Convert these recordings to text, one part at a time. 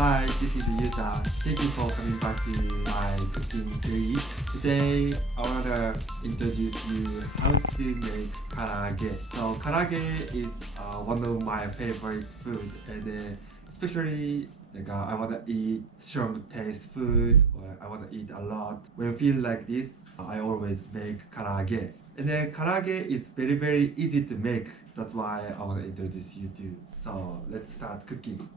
Hi, this is Yuta. Thank you for coming back to my cooking series. Today, I wanna introduce you how to make karaage. So karaage is one of my favorite food, and especially I wanna eat strong taste food, or I wanna eat a lot. When I feel like this, I always make karaage. And then karaage is very easy to make. That's why I wanna introduce you to. So let's start cooking.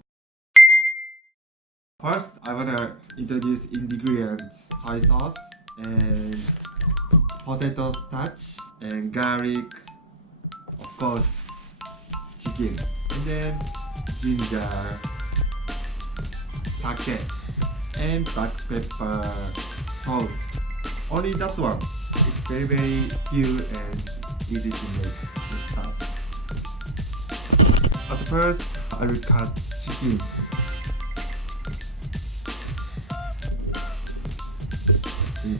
First, I wanna introduce ingredients: soy sauce and potato starch and garlic, of course, chicken, and then ginger, sake, and black pepper, salt. Only that one. It's very few and easy to make. Let's start. At first, I will cut chicken.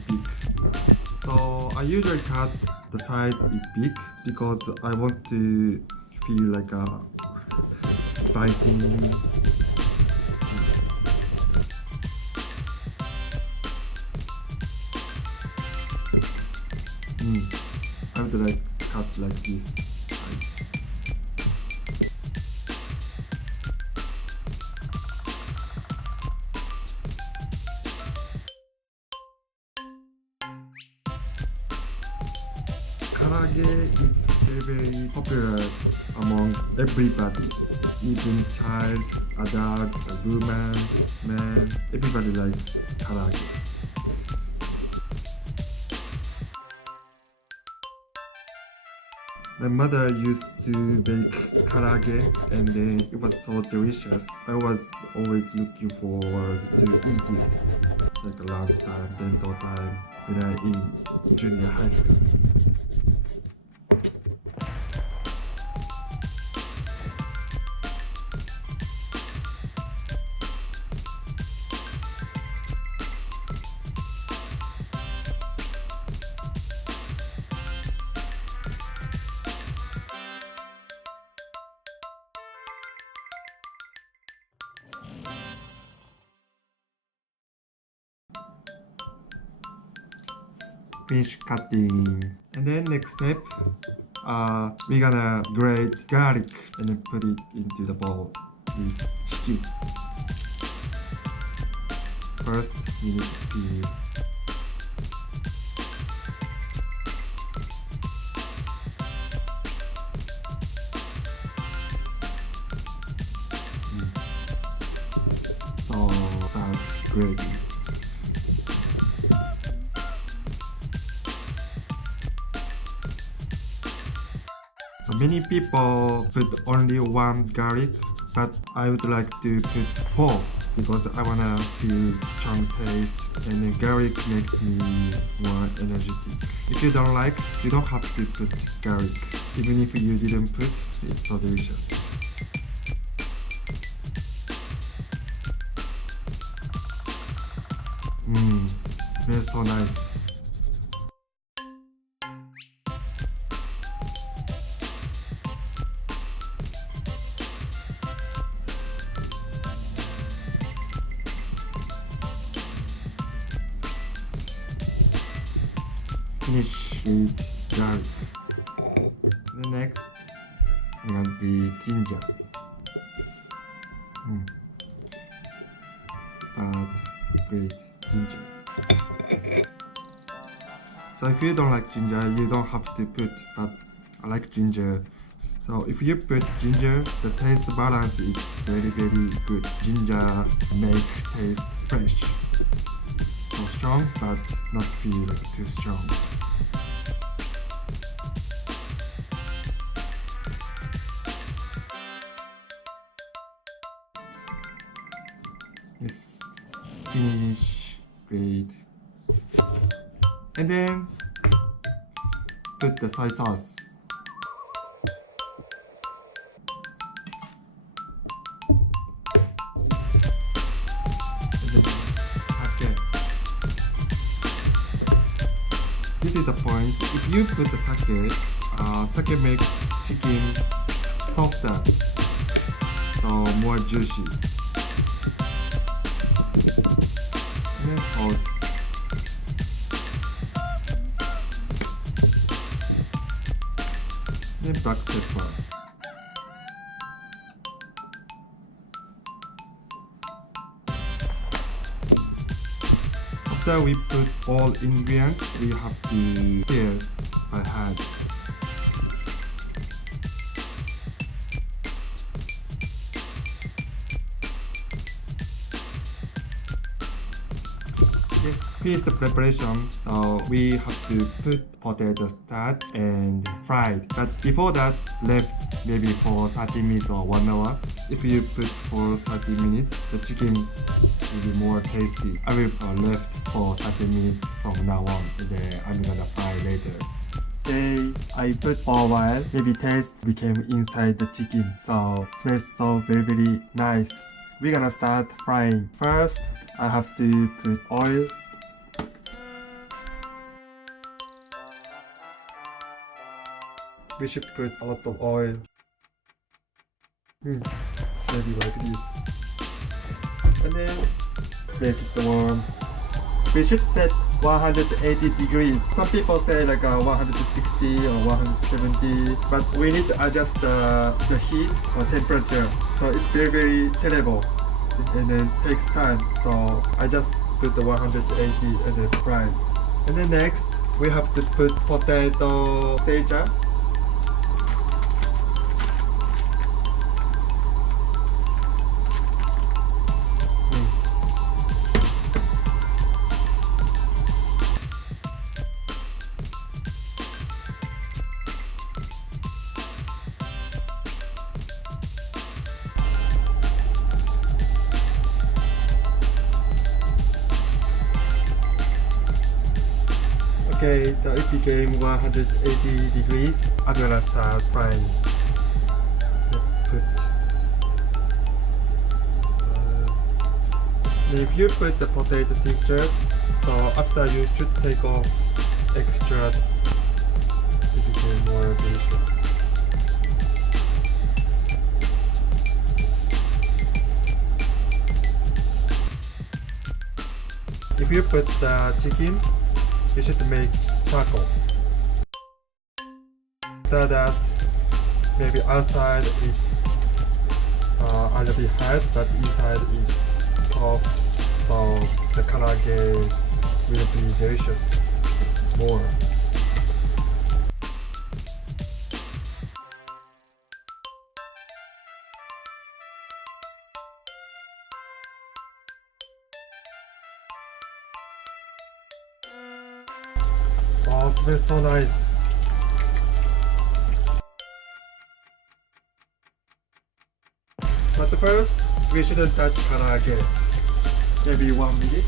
Big. So I usually cut the size is big because I want to feel like a biting. I would like cut like this size. Karaage is very popular among everybody, even child, adult, woman, man, everybody likes karaage. My mother used to make karaage and then it was so delicious. I was always looking forward to eat it, like a lunch time, bento time, when I in junior high school. Finish cutting, and then next step, we're gonna grate garlic and then put it into the bowl with chicken. First, we need to peel. So start grating. So many people put only one garlic, but I would like to put 4 because I wanna feel strong taste, and the garlic makes me more energetic. If you don't like, you don't have to put garlic. Even if you didn't put, it's so delicious. Smells so nice. Finish with garlic. The next will be ginger. Start grate ginger. So if you don't like ginger, you don't have to put, but I like ginger. So if you put ginger, the taste balance is very good. Ginger make taste fresh. So strong, but not feel too strong. Yes, finish, great. And then put the soy sauce. And then sake. This is the point. If you put the sake makes chicken softer, so more juicy. then salt. Then black pepper. After we put all ingredients, we have to stir by hand. This is the preparation. So we have to put potato starch and fry it. But before that, left maybe for 30 minutes or 1 hour. If you put for 30 minutes, the chicken will be more tasty. I will left for 30 minutes from now on, and then I'm gonna fry later. Okay, I put for a while, maybe taste became inside the chicken, so smells so very nice. We're gonna start frying. First, I have to put oil. We should put a lot of oil. Maybe like this. And then make it warm. We should set 180 degrees. Some people say like 160 or 170, but we need to adjust the heat or temperature. So it's very terrible, and then takes time. So I just put the 180 and then fry. And then next we have to put potato stager. Okay, so it became 180 degrees. I'm gonna start frying. If you put the potato texture, so after you should take off extra, it became more delicious. If you put the chicken, you should make circle. After that, maybe outside is a little bit hard, but inside is soft, so the karaage will be delicious more. Oh, it smells so nice. But first, we shouldn't touch karaage. Maybe 1 minute.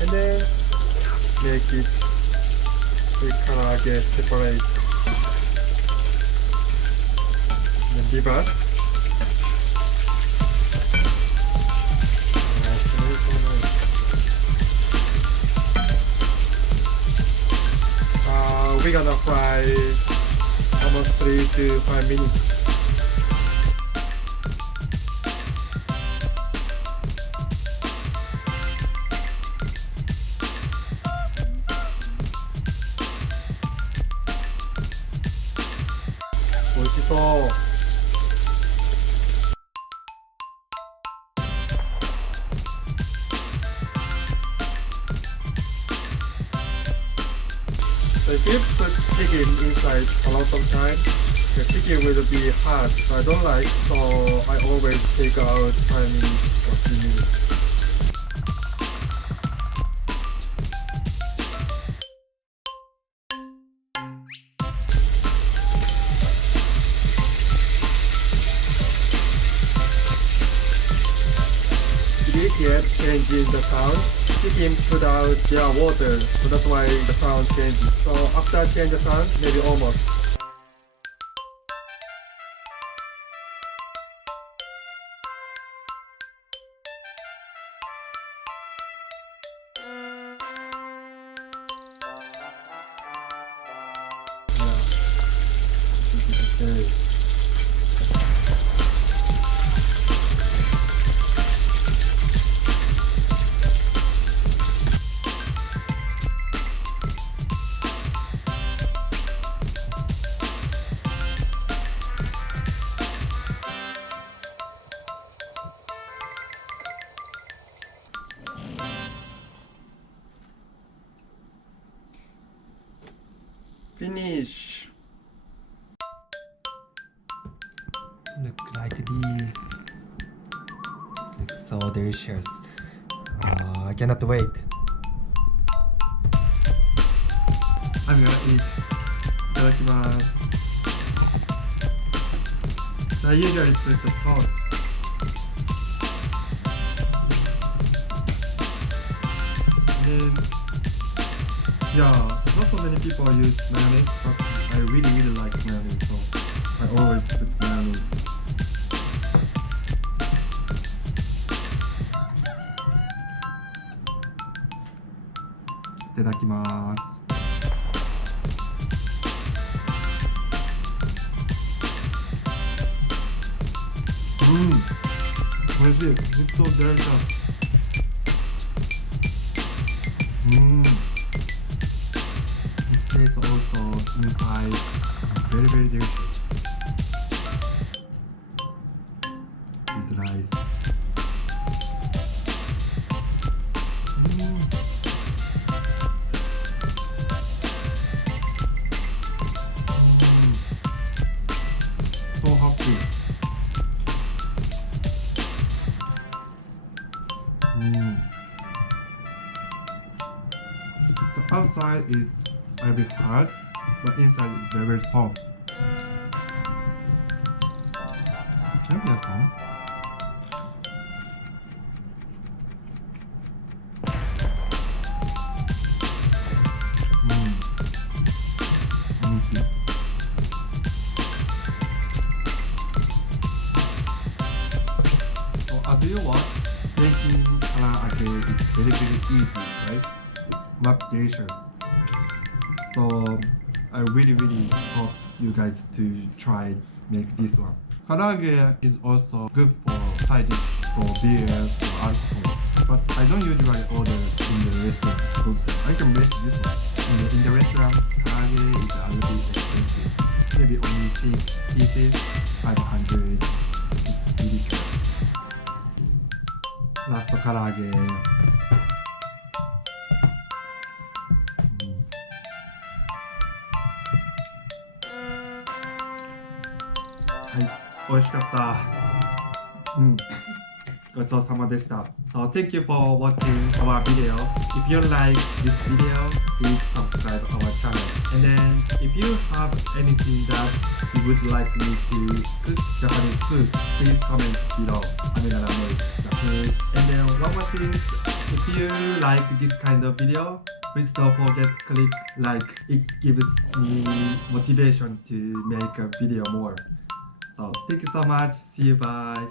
And then make it the karaage separate. And then leave us. We're gonna fry almost 3 to 5 minutes. 맛있어. So if you put chicken inside a lot of time, the chicken will be hard. I don't like, so I always take out 5 minutes or 3 minutes. You can change in the sound. Chicken put out their water, so that's why the sound changes. So after change the sound, maybe almost. Finish. Look like this. It looks so delicious. I cannot wait. I'm gonna eat. いただきます。I usually put the salt. And then, yeah, not so many people use mayonnaise, but I really like mayonnaise, so I always put mayonnaise. Itadakimasu. It's so delicious. It tastes also inside very delicious. With rice. So happy. The outside is a bit hard, but inside is very soft. Can you hear some? So as you watch, making karaage is very easy, right? But delicious. So I really hope you guys to try make this one. Karaage is also good for side dish for beers or alcohol, but I don't usually order in the restaurant because I can make this one. In the restaurant, karaage is a little bit expensive. Maybe only 6 pieces, 500. It's ridiculous. Last karaage. Oishikatta. ごちそうさまでした。So thank you for watching our video. If you like this video, please subscribe our channel. And then if you have anything that you would like me to cook Japanese food, please comment below. I'm gonna make the food. And then one more thing, if you like this kind of video, please don't forget click like. It gives me motivation to make a video more. So thank you so much. See you. Bye.